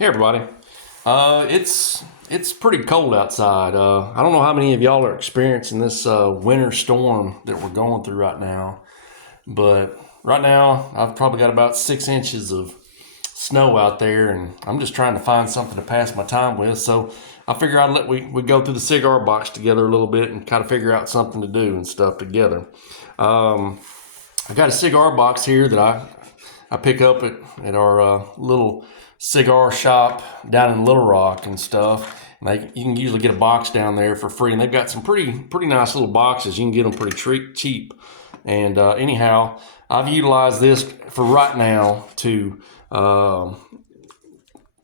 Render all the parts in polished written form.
Hey everybody. It's pretty cold outside. I don't know how many of y'all are experiencing this winter storm that we're going through right now, but right now I've probably got about 6 inches of snow out there, and I'm just trying to find something to pass my time with. So I figure I'd let we go through the cigar box together a little bit and kind of figure out something to do and stuff together. I got a cigar box here that I pick up at our little cigar shop down in Little Rock and stuff. And you can usually get a box down there for free, and they've got some pretty nice little boxes. You can get them pretty cheap. And anyhow, I've utilized this for right now to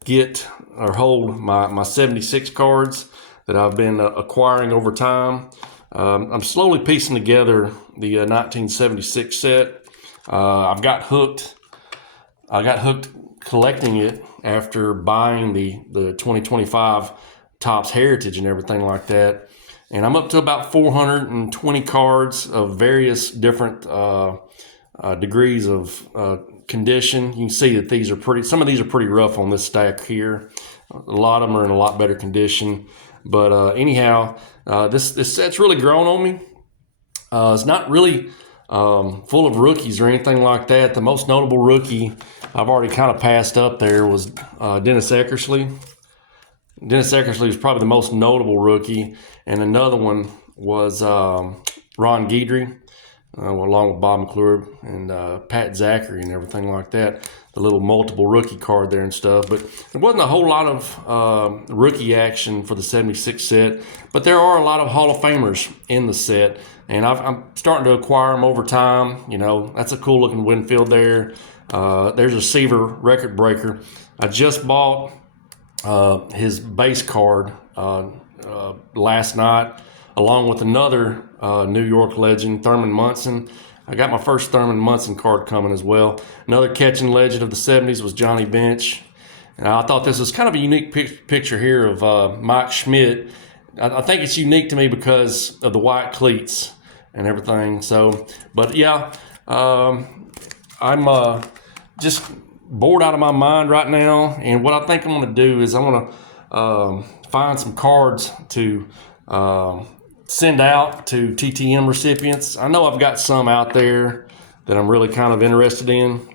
get or hold my 76 cards that I've been acquiring over time. I'm slowly piecing together the 1976 set. I got hooked collecting it after buying the 2025 Topps Heritage and everything like that. And I'm up to about 420 cards of various different degrees of condition. You can see that some of these are pretty rough on this stack here. A lot of them are in a lot better condition. But anyhow, this set's really grown on me. It's not really full of rookies or anything like that. The most notable rookie I've already kind of passed up there was Dennis Eckersley. Dennis Eckersley was probably the most notable rookie, and another one was Ron Guidry, along with Bob McClure and Pat Zachary and everything like that. The little multiple rookie card there and stuff. But there wasn't a whole lot of rookie action for the 76 set, but there are a lot of Hall of Famers in the set, and I'm starting to acquire them over time. You know, that's a cool looking Winfield there. There's a Seaver record breaker. I just bought his base card last night, along with another New York legend, Thurman Munson. I got my first Thurman Munson card coming as well. Another catching legend of the 70s was Johnny Bench. And I thought this was kind of a unique picture here of Mike Schmidt. I think it's unique to me because of the white cleats and everything. So, but yeah, I'm just bored out of my mind right now. And what I think I'm going to do is I want to find some cards to send out to TTM recipients. I know I've got some out there that I'm really kind of interested in.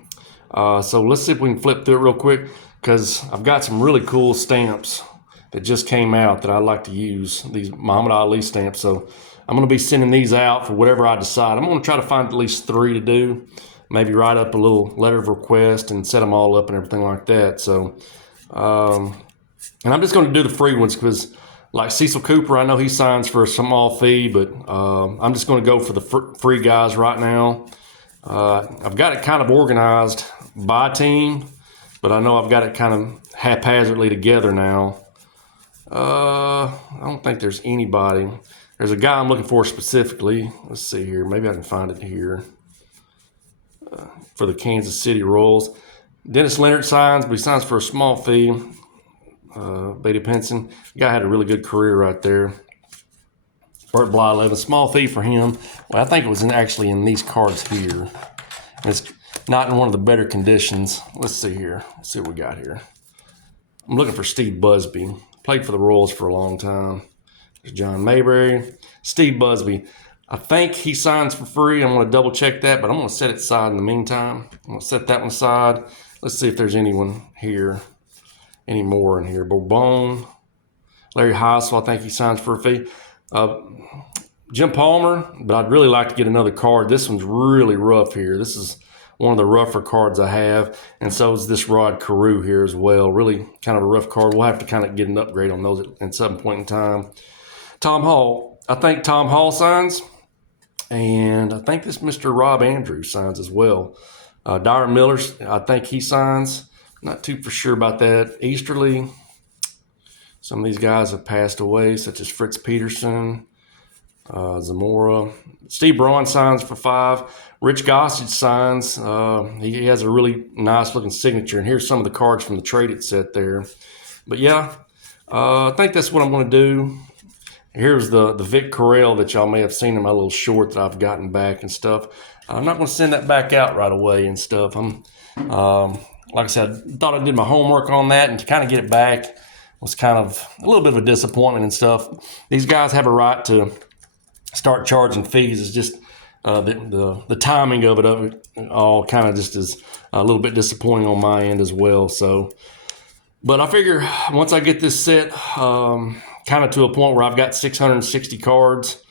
So let's see if we can flip through it real quick, because I've got some really cool stamps that just came out that I like to use, these Muhammad Ali stamps. So I'm going to be sending these out for whatever I decide. I'm going to try to find at least 3 to do. Maybe write up a little letter of request and set them all up and everything like that. So, and I'm just going to do the free ones because, like Cecil Cooper, I know he signs for a small fee, but I'm just going to go for the free guys right now. I've got it kind of organized by team, but I know I've got it kind of haphazardly together now. I don't think there's anybody. There's a guy I'm looking for specifically. Let's see here. Maybe I can find it here. For the Kansas City Royals. Dennis Leonard signs, but he signs for a small fee. Beatty Penson. The guy had a really good career right there. Burt Blyleven, small fee for him. Well, I think it was actually in these cards here. It's not in one of the better conditions. Let's see here. Let's see what we got here. I'm looking for Steve Busby. Played for the Royals for a long time. There's John Mayberry. Steve Busby. I think he signs for free. I'm going to double check that, but I'm going to set it aside in the meantime. I'm going to set that one aside. Let's see if there's anyone here, any more in here. Bourbon, Larry Heisel, I think he signs for a fee. Jim Palmer, but I'd really like to get another card. This one's really rough here. This is one of the rougher cards I have, and so is this Rod Carew here as well. Really kind of a rough card. We'll have to kind of get an upgrade on those at some point in time. Tom Hall, I think Tom Hall signs. And I think this Mr. Rob Andrews signs as well. Dyron Miller, I think he signs. Not too for sure about that. Easterly, some of these guys have passed away, such as Fritz Peterson, Zamora. Steve Braun signs for 5. Rich Gossage signs. He has a really nice looking signature. And here's some of the cards from the traded set there. But yeah, I think that's what I'm going to do. Here's the Vic Correll that y'all may have seen in my little short that I've gotten back and stuff. I'm not going to send that back out right away and stuff. I'm like I said, thought I did my homework on that, and to kind of get it back was kind of a little bit of a disappointment and stuff. These guys have a right to start charging fees. It's just the timing of it all kind of just is a little bit disappointing on my end as well. So, but I figure once I get this set kind of to a point where I've got 660 cards,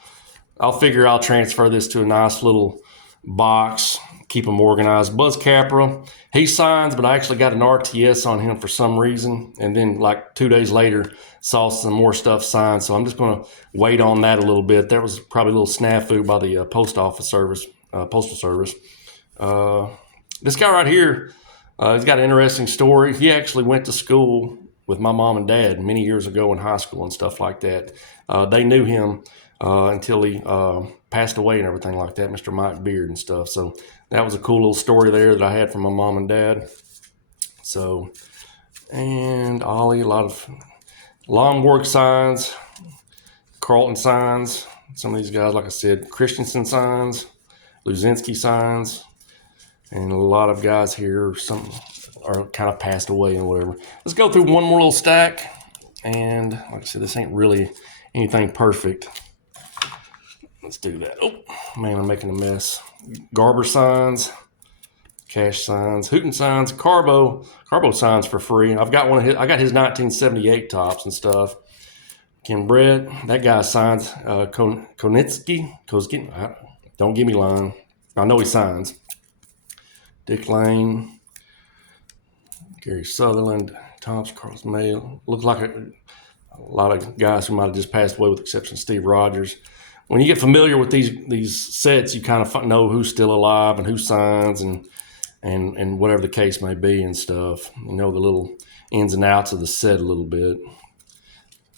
I'll figure I'll transfer this to a nice little box, keep them organized. Buzz Capra, he signs, but I actually got an RTS on him for some reason. And then like 2 days later, saw some more stuff signed. So I'm just going to wait on that a little bit. There was probably a little snafu by the postal service. This guy right here, he's got an interesting story. He actually went to school with my mom and dad many years ago in high school and stuff like that. They knew him until he passed away and everything like that, Mr. Mike Beard and stuff. So that was a cool little story there that I had from my mom and dad. So, and Ollie, a lot of Longwork signs, Carlton signs, some of these guys, like I said, Christensen signs, Luzinski signs, and a lot of guys here, some are kind of passed away and whatever. Let's go through one more little stack. And like I said, this ain't really anything perfect. Let's do that. Oh, man, I'm making a mess. Garber signs, Cash signs, Hooten signs, Carbo signs for free. I've got one of his, I got his 1978 tops and stuff. Ken Brett, that guy signs. Konitsky, don't give me line. I know he signs. Dick Lane, Gary Sutherland, Thompson, Carlos Mayo. Looks like a lot of guys who might have just passed away, with the exception of Steve Rogers. When you get familiar with these sets, you kind of know who's still alive and who signs and whatever the case may be and stuff. You know the little ins and outs of the set a little bit.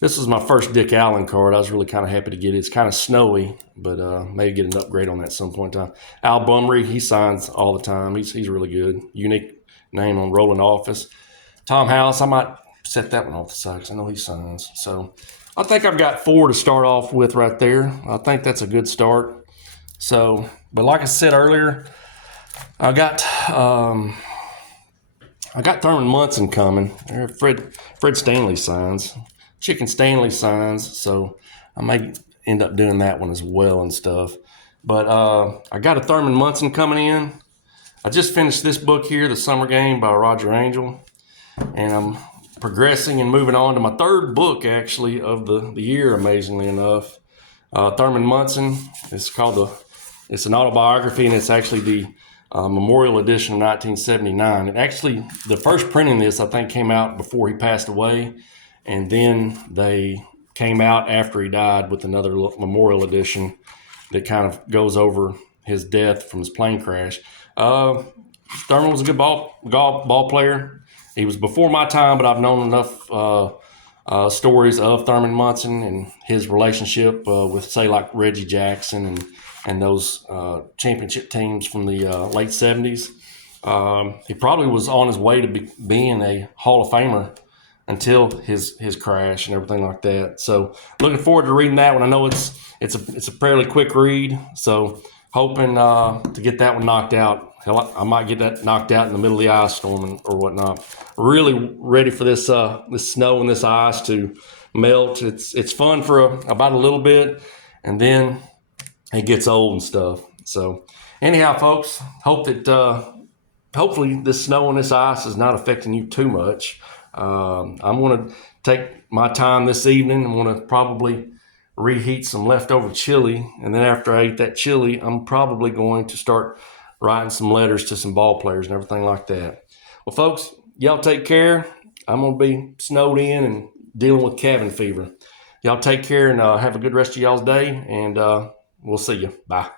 This is my first Dick Allen card. I was really kind of happy to get it. It's kind of snowy, but maybe get an upgrade on that at some point in time. Al Bumry, he signs all the time. He's really good. Unique name on Rolling Office. Tom House, I might set that one off the side because I know he signs. So I think I've got 4 to start off with right there. I think that's a good start. So, but like I said earlier, I got Thurman Munson coming. Fred Stanley signs. Chicken Stanley signs. So I may end up doing that one as well and stuff. But I got a Thurman Munson coming in. I just finished this book here, The Summer Game by Roger Angel. And I'm progressing and moving on to my 3rd book, actually, of the year, amazingly enough. Thurman Munson. It's an autobiography, and it's actually the Memorial Edition of 1979. And actually, the first printing of this, I think, came out before he passed away, and then they came out after he died with another Memorial Edition that kind of goes over his death from his plane crash. Thurman was a good ball player. He was before my time, but I've known enough stories of Thurman Munson and his relationship with, say, like Reggie Jackson and those championship teams from the late 70s. He probably was on his way to being a Hall of Famer until his crash and everything like that. So looking forward to reading that one. I know it's a fairly quick read, so hoping to get that one knocked out. Hell, I might get that knocked out in the middle of the ice storm or whatnot. Really ready for this snow and this ice to melt. It's fun for about a little bit, and then it gets old and stuff. So anyhow, folks, hope that hopefully this snow and this ice is not affecting you too much. I'm going to take my time this evening. I'm going to probably reheat some leftover chili, and then after I eat that chili, I'm probably going to start writing some letters to some ball players and everything like that. Well, folks, y'all take care. I'm going to be snowed in and dealing with cabin fever. Y'all take care and have a good rest of y'all's day, and we'll see you. Bye.